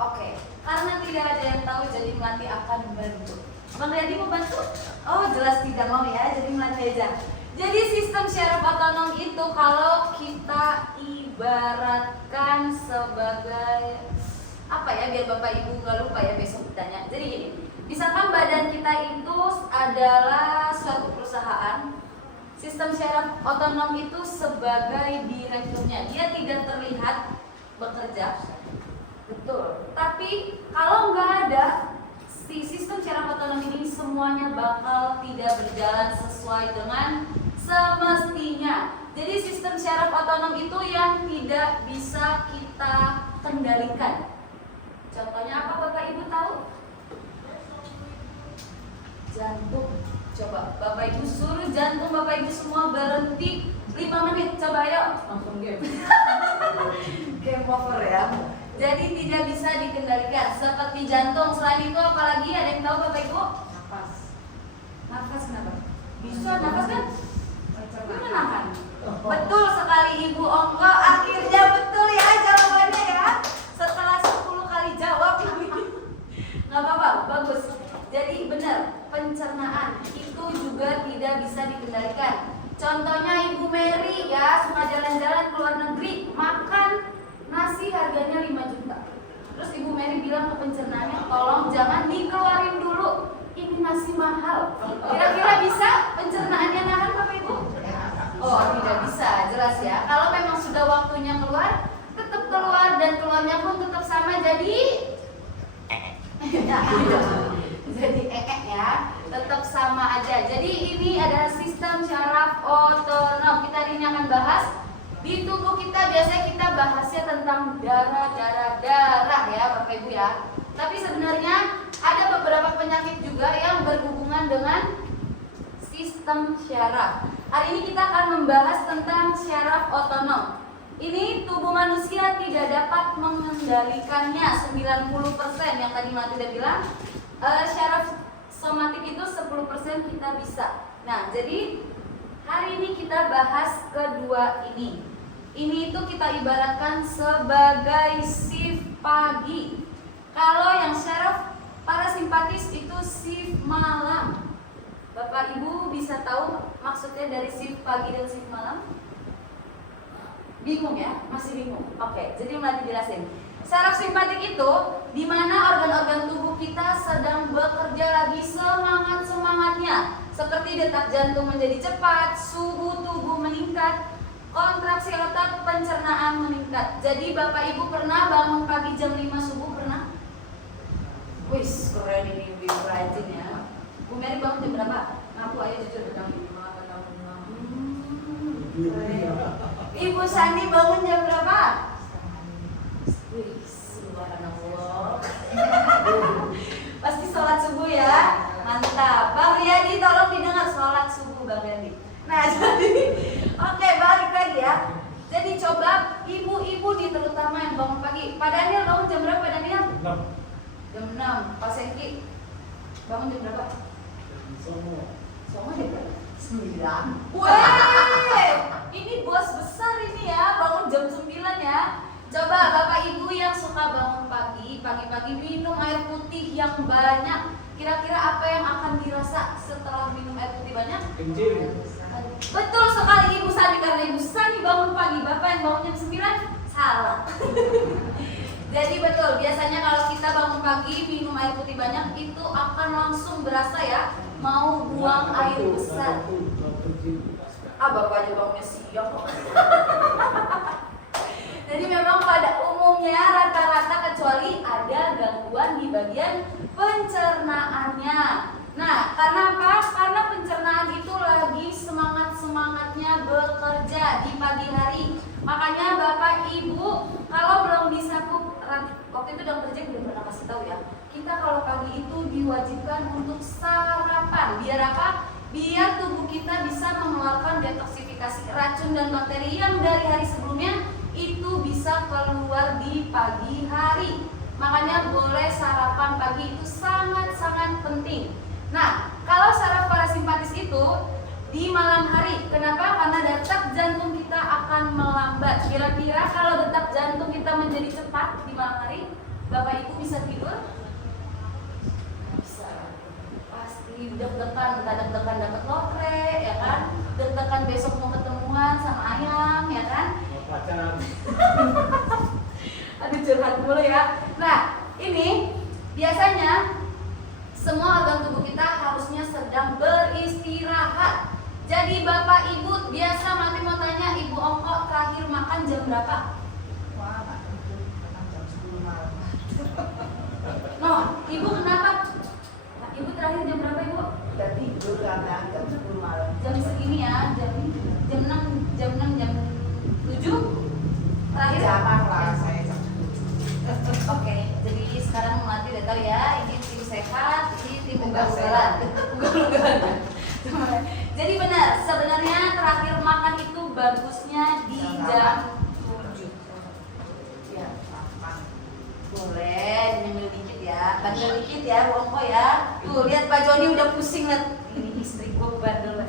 Oke, karena tidak ada yang tahu jadi Melati akan bantu. Bang Riyadi mau bantu? Oh jelas tidak mau ya, jadi Melati aja. Jadi sistem syaraf otonom itu kalau kita ibaratkan sebagai apa ya, biar Bapak Ibu nggak lupa ya besok ditanya. Jadi gini, misalkan badan kita itu adalah suatu perusahaan, sistem syaraf otonom itu sebagai direkturnya. Dia tidak terlihat bekerja, betul. Tapi kalau nggak ada si sistem syaraf otonom ini, semuanya bakal tidak berjalan sesuai dengan semestinya. Jadi sistem syaraf otonom itu yang tidak bisa kita kendalikan. Contohnya apa Bapak Ibu tahu? Jantung. Coba Bapak Ibu suruh jantung Bapak Ibu semua berhenti 5 menit. Coba ayo. Langsung game. Game over ya. Jadi tidak bisa dikendalikan seperti jantung. Selain itu apalagi ada yang tahu Bapak Ibu? Nafas. Nafas kenapa? Bisa nafas kan? Menahan. Betul sekali Ibu Ongko. Akhirnya betul ya jawabannya ya. Setelah 10 kali jawab. Nggak apa-apa, bagus. Jadi benar, pencernaan itu juga tidak bisa dikendalikan. Contohnya Ibu Mary ya, suka jalan-jalan ke luar negeri, makan nasi harganya 5 juta. Terus Ibu Mary bilang ke pencernaannya, tolong jangan dikeluarin dulu, ini nasi mahal. Kira-kira bisa pencernaannya nahan Bapak Ibu? Oh tidak bisa, jelas ya. Kalau memang sudah waktunya keluar, tetap keluar, dan keluarnya pun tetap sama, jadi jadi ya, tetap sama aja. Jadi ini adalah sistem syaraf otonom. Kita hari ini akan bahas di tubuh kita. Biasanya kita bahasnya tentang darah ya Bapak Ibu ya. Tapi sebenarnya ada beberapa penyakit juga yang berhubungan dengan sistem syaraf. Hari ini kita akan membahas tentang syaraf otonom. Ini tubuh manusia tidak dapat mengendalikannya 90%, yang tadi Melati udah bilang. Syaraf somatik itu 10% kita bisa. Nah, jadi hari ini kita bahas kedua ini. Ini itu kita ibaratkan sebagai shift pagi. Kalau yang syaraf parasimpatis itu shift malam. Bapak Ibu bisa tahu maksudnya dari shift pagi dan shift malam? Bingung ya? Masih bingung? Oke, jadi Melati jelasin. Syaraf simpatik itu di mana organ-organ tubuh kita sedang bekerja lagi semangat-semangatnya, seperti detak jantung menjadi cepat, suhu tubuh meningkat, kontraksi otot, pencernaan meningkat. Jadi Bapak Ibu pernah bangun pagi jam 5 subuh pernah? Wis, keren ini Ibu rajin ya. Bu Mary bangun jam berapa? Ngaku aja jujur jam 5 atau jam 6. Ibu Sandi bangun jam berapa? Wih, subhanallah. Pasti sholat subuh ya. Mantap. Bang Riyadi tolong didengar, sholat subuh Bang Riyadi. Nah jadi oke, balik lagi ya. Jadi coba ibu-ibu nih terutama yang bangun pagi. Pak Daniel bangun jam berapa Pak Daniel? Jam 6. Pak Sengki bangun jam berapa? Semua jam berapa? 9. Weh, ini bos besar ini ya, bangun jam 9 ya. Coba Bapak Ibu yang suka bangun pagi-pagi minum air putih yang banyak. Kira-kira apa yang akan dirasa setelah minum air putih banyak? Kencing. Betul sekali Ibu Sani, karena Ibu Sani bangun pagi. Bapak yang bangun jam 9? Salah. Jadi betul, biasanya kalau kita bangun pagi minum air putih banyak, itu akan langsung berasa ya, mau buang air besar. Bapak aja bangunnya siang kok. Jadi memang pada umumnya rata-rata kecuali ada gangguan di bagian pencernaannya. Nah, karena apa? Karena pencernaan itu lagi semangat-semangatnya bekerja di pagi hari. Makanya Bapak Ibu kalau belum bisa waktu itu dokter Jack udah pernah kasih tahu ya. Kita kalau pagi itu diwajibkan untuk sarapan. Biar apa? Biar tubuh kita bisa mengeluarkan detoksifikasi racun dan bakteri yang dari hari sebelumnya itu bisa keluar di pagi hari. Makanya boleh sarapan pagi itu sangat-sangat penting. Nah, kalau saraf parasimpatis itu di malam hari. Kenapa? Karena detak jantung kita akan melambat. Kira-kira kalau detak jantung kita menjadi cepat di malam hari, Bapak Ibu bisa tidur? Bisa. Pasti deg-degan, deg-degan dapat lotre, ya kan? Deg-degan besok mau ketemuan sama ayam, ya kan? Mau pacaran. Aduh, curhat dulu ya. Nah, ini biasanya semua organ tubuh kita harusnya sedang beristirahat. Jadi Bapak Ibu biasa mati mau tanya, Ibu Ongko terakhir makan jam berapa? Wah, nggak tentu, makan jam 10 malam. No, Ibu kenapa? Nah, Ibu terakhir jam berapa Ibu? Udah tidur karena jam 10 malam. Jam segini ya, jam 6, jam 7 terakhir. Jangan lah, saya jam 10. Oke, jadi sekarang mati udah tahu ya, ini tim sehat, ini tim ugal-ugalan. Ugal-ugalan. Jadi benar, sebenarnya terakhir makan itu bagusnya di jam 7. Ya, makan. Boleh nyemil dikit ya, bandel dikit ya, Bu Ongko ya. Tuh lihat Pak Joni udah pusing lihat. Ini istri gue bandel.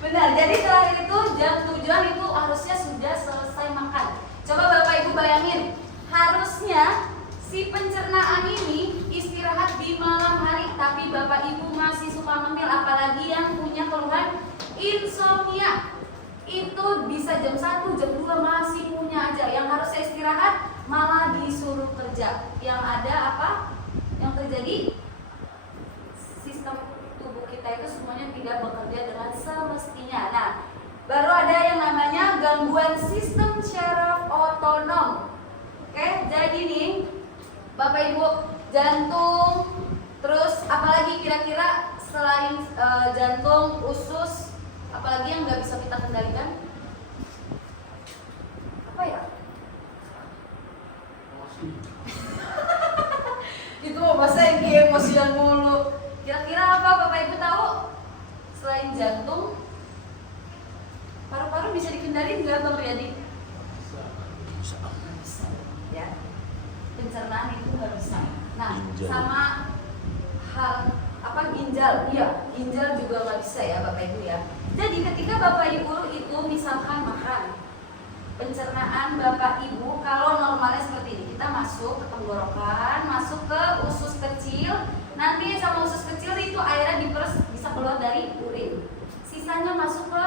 Benar, jadi terakhir itu jam 7-an itu harusnya sudah selesai makan. Coba Bapak Ibu bayangin, harusnya si pencernaan ini istirahat di malam hari, tapi Bapak Ibu masih suka ngemil, apalagi yang punya keluhan insomnia. Itu bisa jam 1, jam 2 masih punya aja. Yang harusnya istirahat malah disuruh kerja. Yang ada apa? Yang terjadi sistem tubuh kita itu semuanya tidak bekerja dengan semestinya. Nah, baru ada yang namanya gangguan sistem syaraf otonom. Oke, jadi nih Bapak Ibu, jantung, terus apalagi kira-kira selain jantung, usus, apalagi yang nggak bisa kita kendalikan? Apa ya? Itu mau bahasa yang emosian mulu. Kira-kira apa Bapak Ibu tahu? Selain jantung, paru-paru bisa dikendalikan nggak Bang Riyadi? Bisa. Ya. Pencernaan itu nggak bisa. Nah, Ginjal. sama hal apa ginjal? Iya, ginjal juga nggak bisa ya Bapak Ibu ya. Jadi ketika Bapak Ibu itu misalkan makan, pencernaan Bapak Ibu kalau normalnya seperti ini, kita masuk ke tenggorokan, masuk ke usus kecil, nanti sama usus kecil itu airnya diperes bisa keluar dari urin, sisanya masuk ke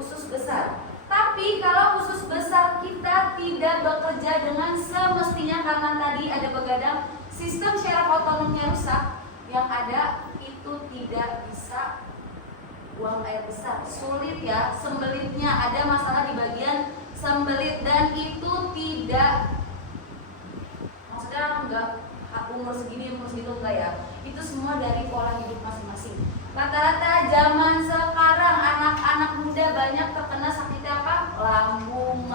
usus besar. Tapi kalau usus besar kita tidak bekerja dengan semestinya karena tadi ada begadang, sistem syaraf otonomnya rusak, yang ada itu tidak bisa buang air besar, sulit ya, sembelitnya ada masalah di bagian sembelit dan itu tidak, maksudnya enggak umur segini umur segitu enggak ya, itu semua dari pola hidup masing-masing. Rata-rata zaman sekarang anak-anak muda banyak terkena sakitnya apa? Lambung,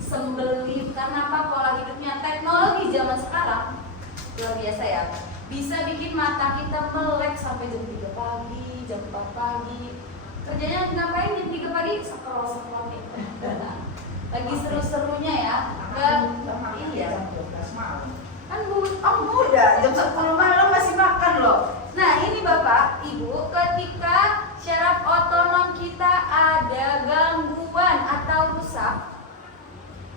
sembelit, karena apa? Pola hidupnya. Teknologi zaman sekarang luar biasa ya, bisa bikin mata kita melek sampai jam 3 pagi, jam 4 pagi. Kerjanya ngapain jam 3 pagi? Scroll lagi seru-serunya ya. Iya. Jam 12 malam. Kan muda, jam 10 malam masih makan loh. Nah ini Bapak, Ibu, ketika syaraf otonom kita ada gangguan atau rusak,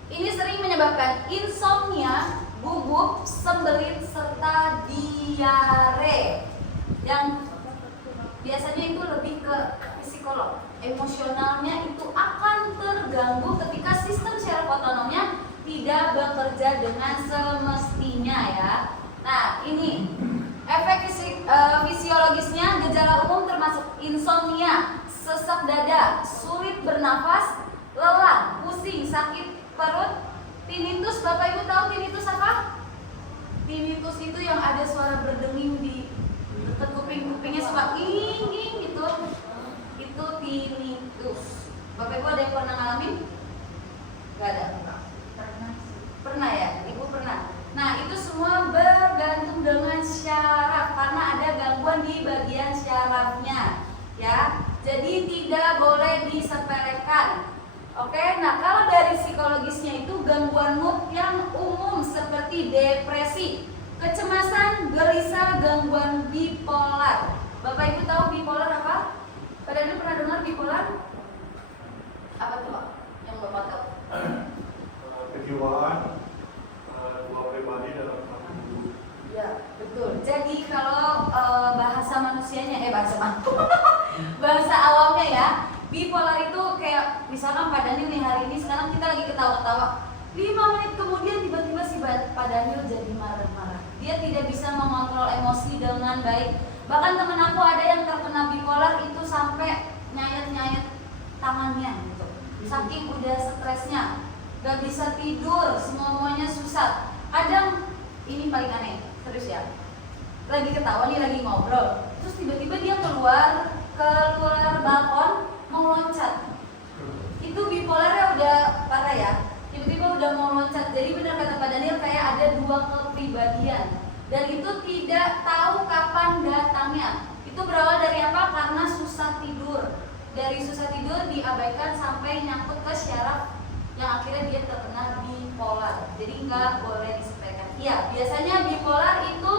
ini sering menyebabkan insomnia, gugup, sembelit, serta diare. Yang biasanya itu lebih ke psikolog. Emosionalnya itu akan terganggu ketika sistem syaraf otonomnya tidak bekerja dengan semestinya ya. Nah ini efek fisiologisnya, gejala umum termasuk insomnia, sesak dada, sulit bernafas, lelah, pusing, sakit perut, tinnitus. Bapak Ibu tahu tinnitus apa? Tinnitus itu yang ada suara berdenging di dekat kupingnya suka ing gitu. Itu tinnitus. Bapak Ibu ada yang pernah ngalamin? Gak ada. Pernah ya? Ibu pernah. Nah itu semua bergantung dengan syaraf karena ada gangguan di bagian syarafnya ya. Jadi tidak boleh disepelekan. Oke, nah kalau dari psikologisnya itu gangguan mood yang umum seperti depresi, kecemasan, gelisah, gangguan bipolar. Bapak Ibu tahu bipolar apa? Pada dulu pernah dengar bipolar? Apa tuh Pak? Yang Bapak tahu? Kejiwaan, 2 bahasa manusianya, bahasa awamnya ya. Bipolar itu kayak misalkan Pak Daniel nih hari ini sekarang kita lagi ketawa-ketawa, 5 menit kemudian tiba-tiba si Pak Daniel jadi marah-marah. Dia tidak bisa mengontrol emosi dengan baik. Bahkan temen aku ada yang terkena bipolar itu sampai nyayat-nyayat tangannya gitu. Saking udah stresnya, gak bisa tidur, semuanya susah. Kadang ini paling aneh, serius ya. Lagi ketawa nih, lagi ngobrol, terus tiba-tiba dia keluar balkon mau loncat. Itu bipolarnya udah parah ya. Tiba-tiba udah mau loncat. Jadi benar kata Pak Daniel kayak ada 2 kepribadian dan itu tidak tahu kapan datangnya. Itu berawal dari apa? Karena susah tidur. Dari susah tidur diabaikan sampai nyangkut ke syaraf yang akhirnya dia terkena bipolar. Jadi nggak boleh disepelekan. Iya, biasanya bipolar itu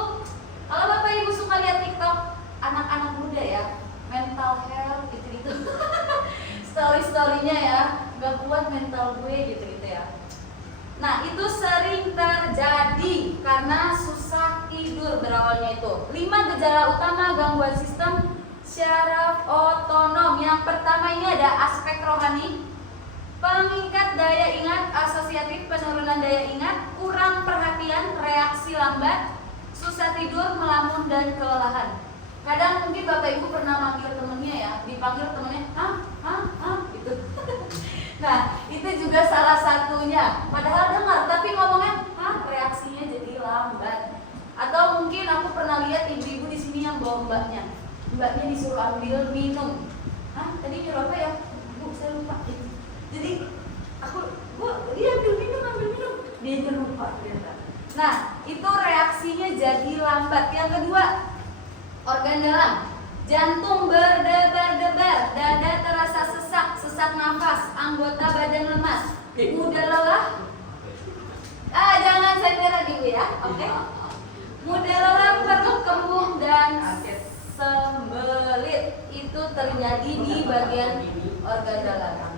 kalau Bapak Ibu suka lihat TikTok anak-anak muda ya, mental health gitu-gitu. Story-storynya ya, nggak kuat mental gue gitu-gitu ya. Nah itu sering terjadi karena susah tidur berawalnya itu. 5 gejala utama gangguan sistem syaraf otonom. Yang pertama ini ada aspek rohani, peningkat daya ingat asosiatif, penurunan daya ingat, kurang perhatian, reaksi lambat, susah tidur, melamun, dan kelelahan. Kadang mungkin Bapak Ibu pernah manggil temennya ya, dipanggil temennya, gitu. Nah, itu juga salah satunya. Padahal dengar, tapi ngomongnya, reaksinya jadi lambat. Atau mungkin aku pernah lihat ibu-ibu di sini yang bawa mbaknya disuruh ambil minum. Tadi nyuruh apa ya? Bu, saya lupa. Jadi dia ambil minum. Dia lupa ternyata. Nah, itu reaksinya jadi lambat. Yang kedua, organ dalam, jantung berdebar-debar, dada terasa sesak nafas, anggota badan lemas, mudah lelah. Jangan sendiri dulu ya, oke? Mudah lelah, perut kembung dan sembelit. Itu terjadi di bagian organ dalam.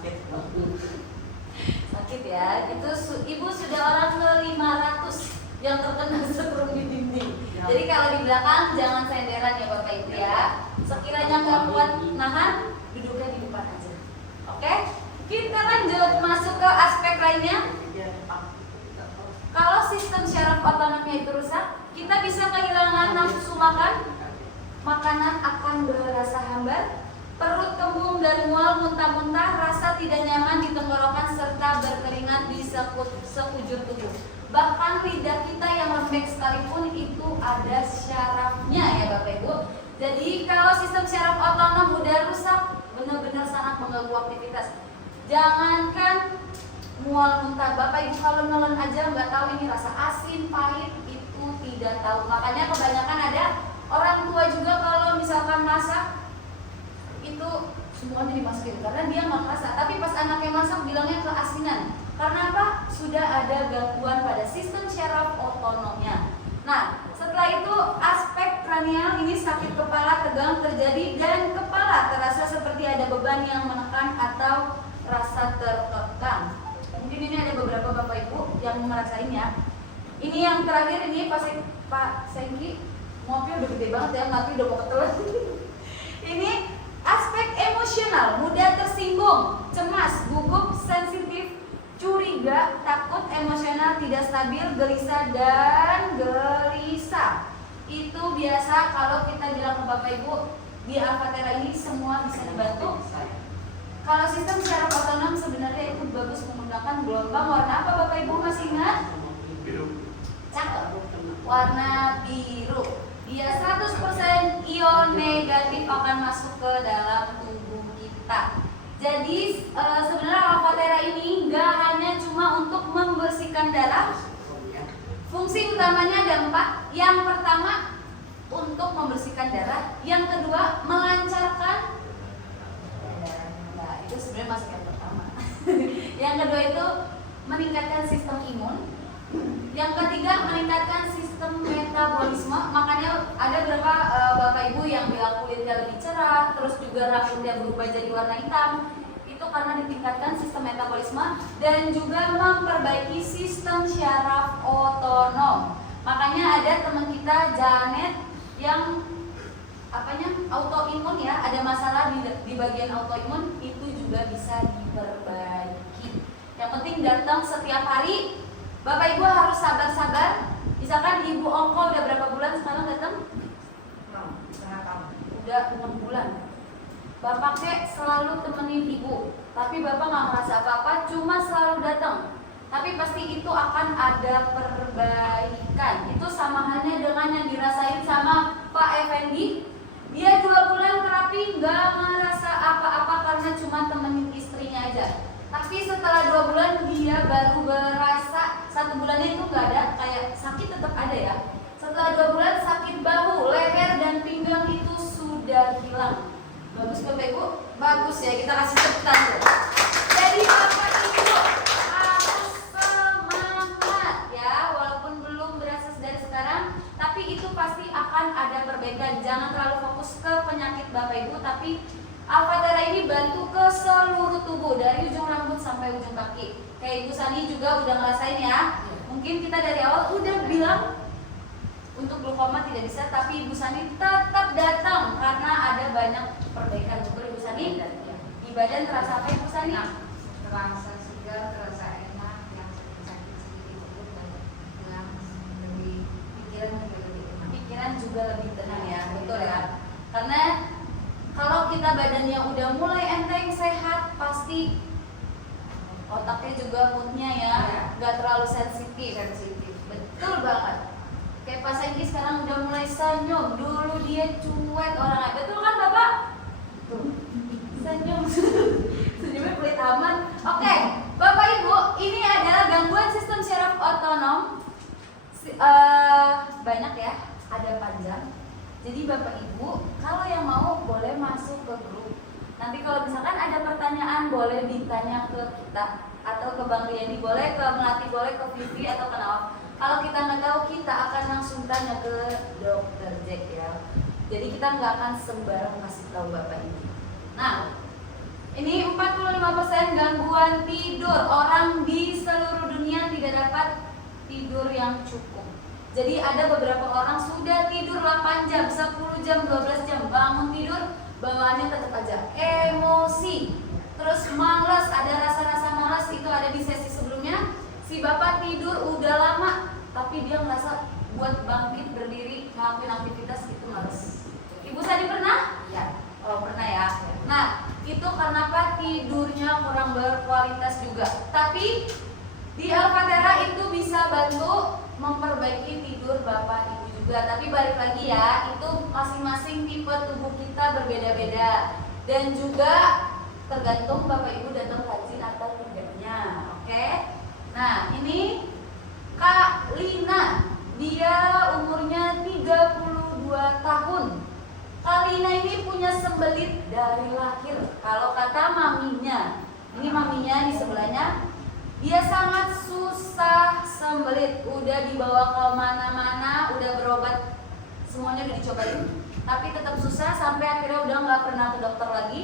Sakit ya. Itu ibu sudah orang ke 500 yang terkena setrum di dinding. Jadi kalau di belakang jangan senderan ya Bapak Ibu ya. Sekiranya nggak kuat nahan, duduknya di depan aja. Oke? Kita lanjut masuk ke aspek lainnya. Kalau sistem syaraf otonomnya itu rusak, kita bisa kehilangan nafsu makan, makanan akan berasa hambar, perut kembung dan mual, muntah-muntah, rasa tidak nyaman di tenggorokan serta berkeringat di sekujur tubuh. Bahkan lidah kita yang lembek sekalipun itu ada syarafnya ya Bapak Ibu. Jadi kalau sistem syaraf otonom udah rusak, benar-benar sangat mengganggu aktivitas. Jangankan mual muntah, Bapak Ibu kalau nelen aja nggak tahu ini rasa asin, pahit, itu tidak tahu. Makanya kebanyakan ada orang tua juga kalau misalkan masak itu semuanya dimasukin karena dia nggak masak. Tapi pas anaknya masak bilangnya keasinan. Karena apa? Sudah ada gangguan pada sistem syaraf otonomnya. Nah, setelah itu aspek kranial, ini sakit kepala, tegang terjadi dan kepala terasa seperti ada beban yang menekan atau rasa terkekang. Mungkin ini ada beberapa Bapak Ibu yang merasain ya. Ini yang terakhir ini Pak Sengki, mobil udah gede banget ya, mati udah mau ketelan. Ini aspek emosional, mudah tersinggung, cemas, gugup, sensitif, curiga, takut, emosional, tidak stabil, gelisah, dan gelisah. Itu biasa kalau kita bilang ke Bapak Ibu di Alfatera ini semua bisa dibantu. Kalau sistem syaraf otonom sebenarnya itu bagus menggunakan gelombang warna apa Bapak Ibu masih ingat? Biru. Cakep. Warna biru. Dia 100% ion negatif akan masuk ke dalam tubuh kita. Jadi sebenarnya Alfatera ini nggak hanya cuma untuk membersihkan darah. Fungsi utamanya ada 4. Yang pertama untuk membersihkan darah. Yang kedua melancarkan. Nah, itu sebenarnya masuk yang pertama. Yang kedua itu meningkatkan sistem imun. Yang ketiga meningkatkan sistem metabolisme. Makanya ada beberapa Bapak Ibu yang bilang kulitnya lebih cerah, terus juga rambutnya berubah jadi warna hitam. Itu karena ditingkatkan sistem metabolisme dan juga memperbaiki sistem syaraf otonom. Makanya ada teman kita Janet yang autoimun ya, ada masalah di bagian autoimun, itu juga bisa diperbaiki. Yang penting datang setiap hari. Bapak Ibu harus sabar-sabar. Misalkan Ibu Ongko udah berapa bulan sekarang datang? 6,5 tahun. Udah 6 bulan. Bapak kek selalu temenin Ibu, tapi Bapak nggak merasa apa-apa, cuma selalu datang. Tapi pasti itu akan ada perbaikan. Itu sama halnya dengan yang dirasain sama Pak Effendi. Dia 2 bulan terapi nggak ngerasa apa-apa karena cuma temenin istrinya aja. Tapi setelah 2 bulan dia baru berasa, 1 bulannya itu nggak ada, kayak sakit tetap ada ya. Setelah 2 bulan sakit bahu, leher dan pinggang itu sudah hilang. Bagus Bapak Ibu? Bagus ya, kita kasih tepuk tangan. Jadi Bapak Ibu harus semangat ya, walaupun belum berasa dari sekarang, tapi itu pasti akan ada perbaikan. Jangan terlalu fokus ke penyakit Bapak Ibu, tapi Alphatera ini bantu ke seluruh tubuh, dari ujung rambut sampai ujung kaki. Kayak Ibu Sani juga udah ngerasain ya. Mungkin kita dari awal udah bilang untuk glukoma tidak bisa, tapi Ibu Sani tetap datang karena ada banyak perbaikan. Betul Ibu Sani? Di badan terasa apa Ibu Sani? Terasa segar, terasa enak, yang sakit sedikit itu dan yang lebih pikiran juga lebih tenang. Pikiran juga lebih tenang ya, betul ya. Karena kalau kita badannya udah mulai enteng, sehat, pasti otaknya juga moodnya ya, nggak terlalu sensitif. Betul banget. Kayak Pak Sengki sekarang udah mulai senyum. Dulu dia cuek orangnya. Betul kan Bapak? Senyum. Senyumnya pelit amat. Oke, Bapak Ibu, ini adalah gangguan sistem syaraf otonom. Banyak ya, ada panjang. Jadi Bapak Ibu, kalau yang mau boleh masuk ke grup. Nanti kalau misalkan ada pertanyaan boleh ditanya ke kita atau ke Bang Riyadi, boleh ke Melati, boleh ke Vivi atau ke Nawaf. Kalau kita nggak tahu, kita akan langsung tanya ke Dokter Jack ya. Jadi kita nggak akan sembarang kasih tahu Bapak Ibu. Nah, ini 45% gangguan tidur. Orang di seluruh dunia tidak dapat tidur yang cukup. Jadi ada beberapa orang sudah tidur 8 jam, 10 jam, 12 jam, bangun tidur, bawaannya tetap aja emosi, terus malas, ada rasa-rasa malas, itu ada di sesi sebelumnya. Si Bapak tidur udah lama, tapi dia merasa buat bangkit berdiri ngelakuin aktivitas itu malas. Ibu Sani pernah? Ya. Oh pernah ya. Nah itu karena apa? Tidurnya kurang berkualitas juga. Tapi di Alphatera itu bisa bantu memperbaiki tidur Bapak Ibu juga. Tapi balik lagi ya, itu masing-masing tipe tubuh kita berbeda-beda, dan juga tergantung Bapak Ibu datang rajin atau tidaknya. Oke? Nah ini Kak Lina, dia umurnya 32 tahun. Kak Lina ini punya sembelit dari lahir. Kalau kata maminya, ini maminya di sebelahnya, dia sangat susah sembelit. Udah dibawa ke mana-mana, udah berobat, semuanya udah dicobain, tapi tetap susah sampai akhirnya udah nggak pernah ke dokter lagi.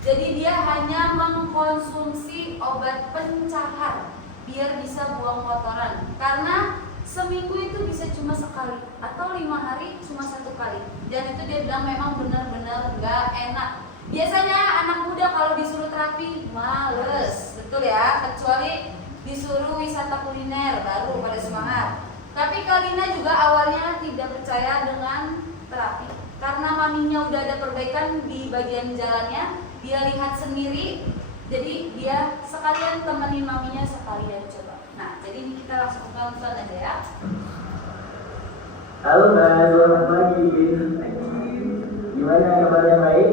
Jadi dia hanya mengkonsumsi obat pencahar biar bisa buang kotoran, karena seminggu itu bisa cuma sekali atau 5 hari cuma 1 kali, dan itu dia bilang memang benar-benar gak enak. Biasanya anak muda kalau disuruh terapi males, betul ya, kecuali disuruh wisata kuliner baru pada semangat. Tapi Kalina juga awalnya tidak percaya dengan terapi karena maminya udah ada perbaikan di bagian jalannya, dia lihat sendiri. Jadi dia sekalian temenin maminya, sekalian coba. Nah, jadi ini kita langsung nonton aja ya. Halo guys, selamat pagi. Gimana kabarnya, baik?